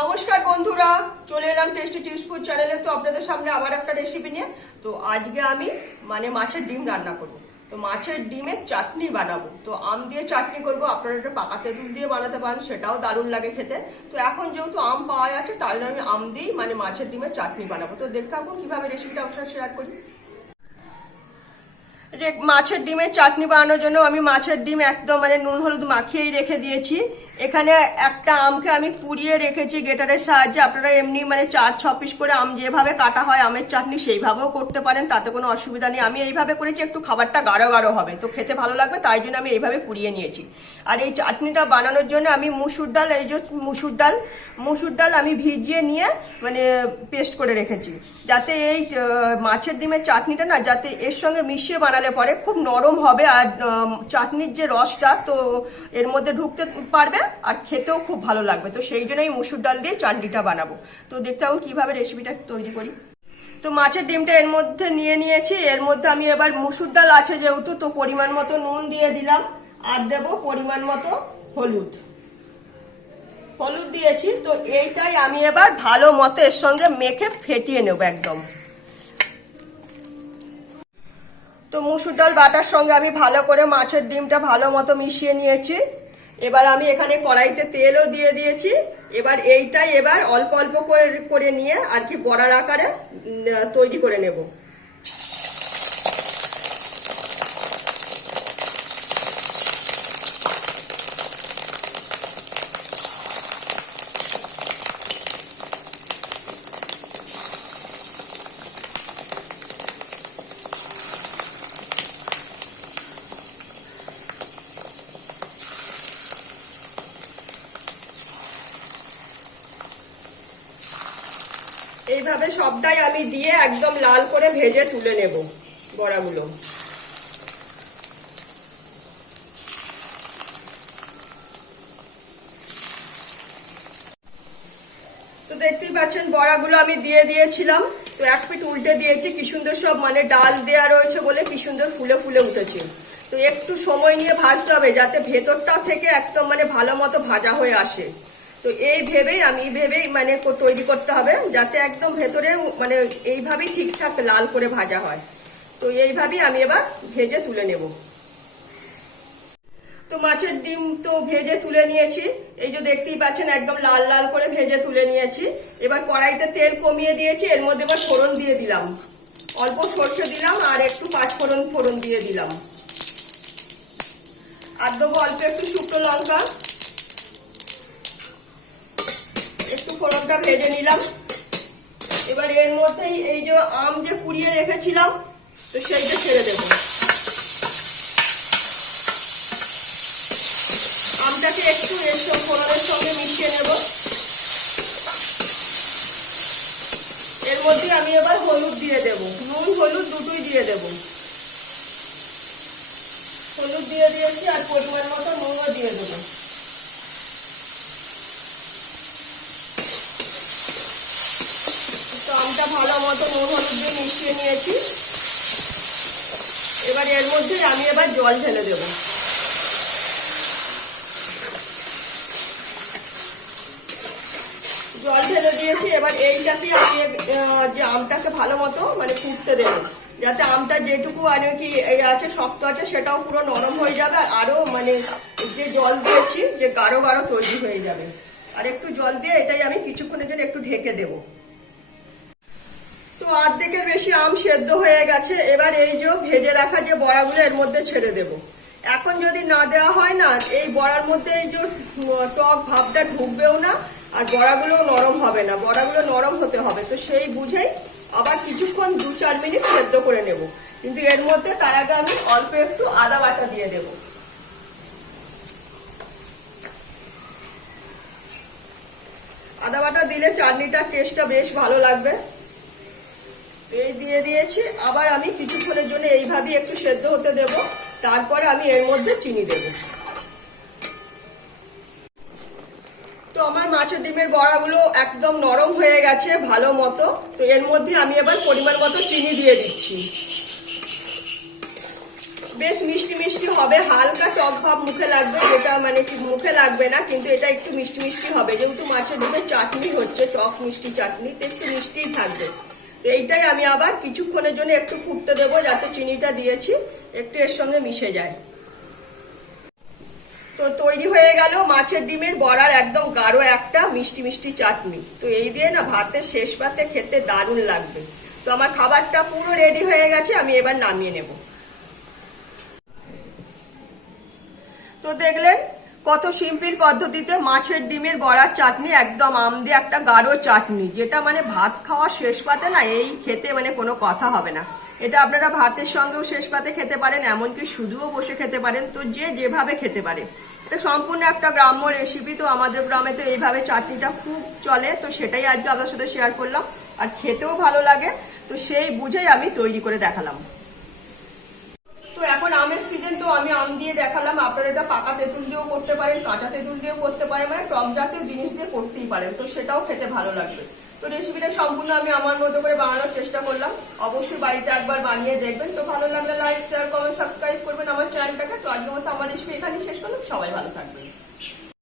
নমস্কার বন্ধুরা, চলে এলাম টেস্টি টিপস ফুড চ্যানেলে তো আপনাদের সামনে আবার একটা রেসিপি নিয়ে। তো আজকে আমি মানে মাছের ডিম রান্না করব। তো মাছের ডিমের চাটনি বানাবো। তো আম দিয়ে চাটনি করব। আপনারা এটা পাকা তেঁতুল দিয়ে বানাতে পারেন, সেটাও দারুণ লাগে খেতে। তো এখন যেহেতু আম পাওয়া যাচ্ছে তাই আমি আম দিয়েই মানে মাছের ডিমের চাটনি বানাবো। তো দেখতে থাকুন কীভাবে রেসিপিটা আপনার শেয়ার করি। যে মাছের ডিমের চাটনি বানানোর জন্য আমি মাছের ডিম একদম মানে নুন হলুদ মাখিয়েই রেখে দিয়েছি। এখানে একটা আমকে আমি পুড়িয়ে রেখেছি গেটারের সাহায্যে। আপনারা এমনি মানে চার, ছ পিস করে আম যেভাবে কাটা হয় আমের চাটনি সেইভাবেও করতে পারেন, তাতে কোনো অসুবিধা নেই। আমি এইভাবে করেছি, একটু খাবারটা গাঢ় গাঢ় হবে। তো খেতে ভালো লাগবে, তাই জন্য আমি এইভাবে পুড়িয়ে নিয়েছি। আর এই চাটনিটা বানানোর জন্য আমি মুসুর ডাল, এই যে মুসুর ডাল মুসুর ডাল আমি ভিজিয়ে নিয়ে মানে পেস্ট করে রেখেছি। যাতে এই মাছের ডিমের চাটনিটা না যাতে এর সঙ্গে মিশিয়ে বানালে পরে, খুব নরম হবে আর চাটনির যে রসটা, তো এর মধ্যে ঢুকতে পারবে আর খেতেও খুব ভালো লাগবে। তো সেই জন্যই মুসুর ডাল দিয়ে চাটনিটা বানাবো। তো দেখতে হবে কীভাবে রেসিপিটা তৈরি করি। তো মাছের ডিমটা এর মধ্যে নিয়ে নিয়েছি। এর মধ্যে আমি এবার মুসুর ডাল আছে যেহেতু, তো পরিমাণ মতো নুন দিয়ে দিলাম। আর দেবো পরিমাণ মতো হলুদ। হলুদ দিয়েছি। তো এইটাই আমি এবার ভালো মতো এর সঙ্গে মেখে ফেটিয়ে নেব একদম। তো মুসুর ডাল বাটার সঙ্গে আমি ভালো করে মাছের ডিমটা ভালো মতো মিশিয়ে নিয়েছি। এবার আমি এখানে কড়াইতে তেলও দিয়ে দিয়েছি। এবার এইটাই এবার অল্প অল্প করে করে নিয়ে আর কি বড়ার আকারে তৈরি করে নেব। এইভাবে সবটাই আমি দিয়ে একদম লাল করে ভেজে তুলে নেব বড়াগুলো। তো দেখতেই পাচ্ছেন বড়াগুলো আমি দিয়ে দিয়েছিলাম। তো এক পিঠ উল্টে দিয়েছি, কি সুন্দর সব মানে ডাল দেওয়া রয়েছে বলে কি সুন্দর ফুলে ফুলে উঠেছে। তো একটু সময় নিয়ে ভাজতে হবে যাতে ভেতরটা থেকে একদম মানে ভালো মতো ভাজা হয়ে আসে। তো এই ভেবেই আমি ভেবেই মানে তৈরি করতে হবে যাতে একদম ভেতরে মানে এইভাবেই ঠিকঠাক লাল করে ভাজা হয়। তো এইভাবেই আমি এবার ভেজে তুলে নেব। তো মাছের ডিম তো ভেজে তুলে নিয়েছি। এই যে দেখতেই পাচ্ছেন একদম লাল লাল করে ভেজে তুলে নিয়েছি। এবার কড়াইতে তেল কমিয়ে দিয়েছি, এর মধ্যে এবার ফোড়ন দিয়ে দিলাম। অল্প সর্ষে দিলাম আর একটু পাঁচ ফোড়ন ফোড়ন দিয়ে দিলাম। আর দেবো অল্প একটু শুকনো লঙ্কা একটু ফোড়নটা ভেজে নিলাম। এবার এর মধ্যেই এই যে আম যে কুড়িয়ে রেখেছিলাম, তো সেইটা ছেড়ে দেবো। আমটাকে একটু এর সঙ্গে ফোড়নের সঙ্গে মিশিয়ে নেব। এর মধ্যে আমি এবার হলুদ দিয়ে দেব। নুন, হলুদ দুটোই দিয়ে দেব। হলুদ দিয়ে দিয়েছি আর পরিমাণ মতো নুনও দিয়ে দেবো তো আমটা ভালো মতো নুন হলুদ মিশিয়ে নিয়েছি। এবার এর মধ্যে আমি এবার জল ঢেলে দেবো। জল ঢেলে দিয়েছি, এবার এইটাকে আমি যে আমটাকে ভালো মতো মানে ফুটতে দেবো। যাতে আমটা যেটুকু আর কি এই আছে, শক্ত আছে, সেটাও পুরো নরম হয়ে যাবে আর আরও মানে যে জল দিয়েছি, যে গাঢ় গাঢ় তৈরি হয়ে যাবে। আর একটু জল দিয়ে এটাই আমি কিছুক্ষণের জন্য একটু ঢেকে দেবো। তো অর্ধেকের বেশি আম সেদ্ধ হয়ে গেছে, এবার এই যে ভেজে রাখা যে বড়াগুলো এর মধ্যে ছেড়ে দেব। এখন যদি না দেওয়া হয় না, এই বড়ার মধ্যে এই যে টক ভাবটা ঢুকবেও না, আর বড়াগুলো নরম হবে না। বড়াগুলো নরম হতে হবে, তো সেই বুঝেই আবার কিছুক্ষণ দু চার মিনিট সেদ্ধ করে নেব। কিন্তু এর মধ্যে তার আগে আমি অল্প একটু আদা বাটা দিয়ে দেবো। আদা বাটা দিলে চাটনিটার টেস্টটা বেশ ভালো লাগবে। এই দিয়ে দিয়েছি। আবার আমি কিছুক্ষণের জন্য এইভাবেই একটু সেদ্ধ হতে দেব। তারপরে আমি এর মধ্যে চিনি দেব। তো আমার মাছের ডিমের বড়াগুলো একদম নরম হয়ে গেছে ভালো মতো। তো এর মধ্যে আমি এবার পরিমাণ মতো চিনি দিয়ে দিচ্ছি। বেশ মিষ্টি মিষ্টি হবে। হালকা টক ভাব মুখে লাগবে যেটা মানে মুখে লাগবে না, কিন্তু এটা একটু মিষ্টি মিষ্টি হবে। যেহেতু মাছের ডিমের চাটনি হচ্ছে, টক মিষ্টি চাটনি, তো একটু মিষ্টিই থাকবে। এইটাই আমি আবার কিছুক্ষণের জন্য একটু ফুটতে দেবো, যাতে চিনিটা দিয়েছি, একটু এর সঙ্গে মিশে যায়। তো তৈরি হয়ে গেল মাছের ডিমের বড়ার একদম গাঢ় একটা মিষ্টি মিষ্টি চাটনি। তো এই দিয়ে না ভাতের শেষ পাতে খেতে দারুণ লাগবে। তো আমার খাবারটা পুরো রেডি হয়ে গেছে, আমি এবার নামিয়ে নেব। তো দেখলেন কত সিম্পল পদ্ধতিতে মাছের ডিমের বড়ার চাটনি, একদম আম দিয়ে একটা গাঢ় চাটনি, যেটা মানে ভাত খাওয়া শেষ পাতে না, এই খেতে মানে কোনো কথা হবে না। এটা আপনারা ভাতের সঙ্গেও শেষ পাতে খেতে পারেন, এমনকি শুধুও বসে খেতে পারেন, তো যে যেভাবে খেতে পারে। এটা সম্পূর্ণ একটা গ্রাম্য রেসিপি তো আমাদের গ্রামে তো এইভাবে চাটনিটা খুব চলে, তো সেটাই আজকে আপনার সাথে শেয়ার করলাম। আর খেতেও ভালো লাগে, তো সেই বুঝেই আমি তৈরি করে দেখালাম। আমের তো আমি আম দিয়ে দেখালাম, আপনারা এটা পাকা তেঁতুল দিয়েও করতে পারেন, কাঁচা তেঁতুল দিয়েও করতে পারেন মানে টক জাতীয় জিনিস দিয়ে করতেই পারেন, তো সেটাও খেতে ভালো লাগবে। তো রেসিপিটা সম্পূর্ণ আমি আমার মতো করে বানানোর চেষ্টা করলাম। অবশ্যই বাড়িতে একবার বানিয়ে দেখবেন। তো ভালো লাগলে লাইক শেয়ার কমেন্ট সাবস্ক্রাইব করবেন আমার চ্যানেলটাকে তো আজকের মতো আমার রেসিপি এখানেই শেষ করলাম। সবাই ভালো থাকবেন।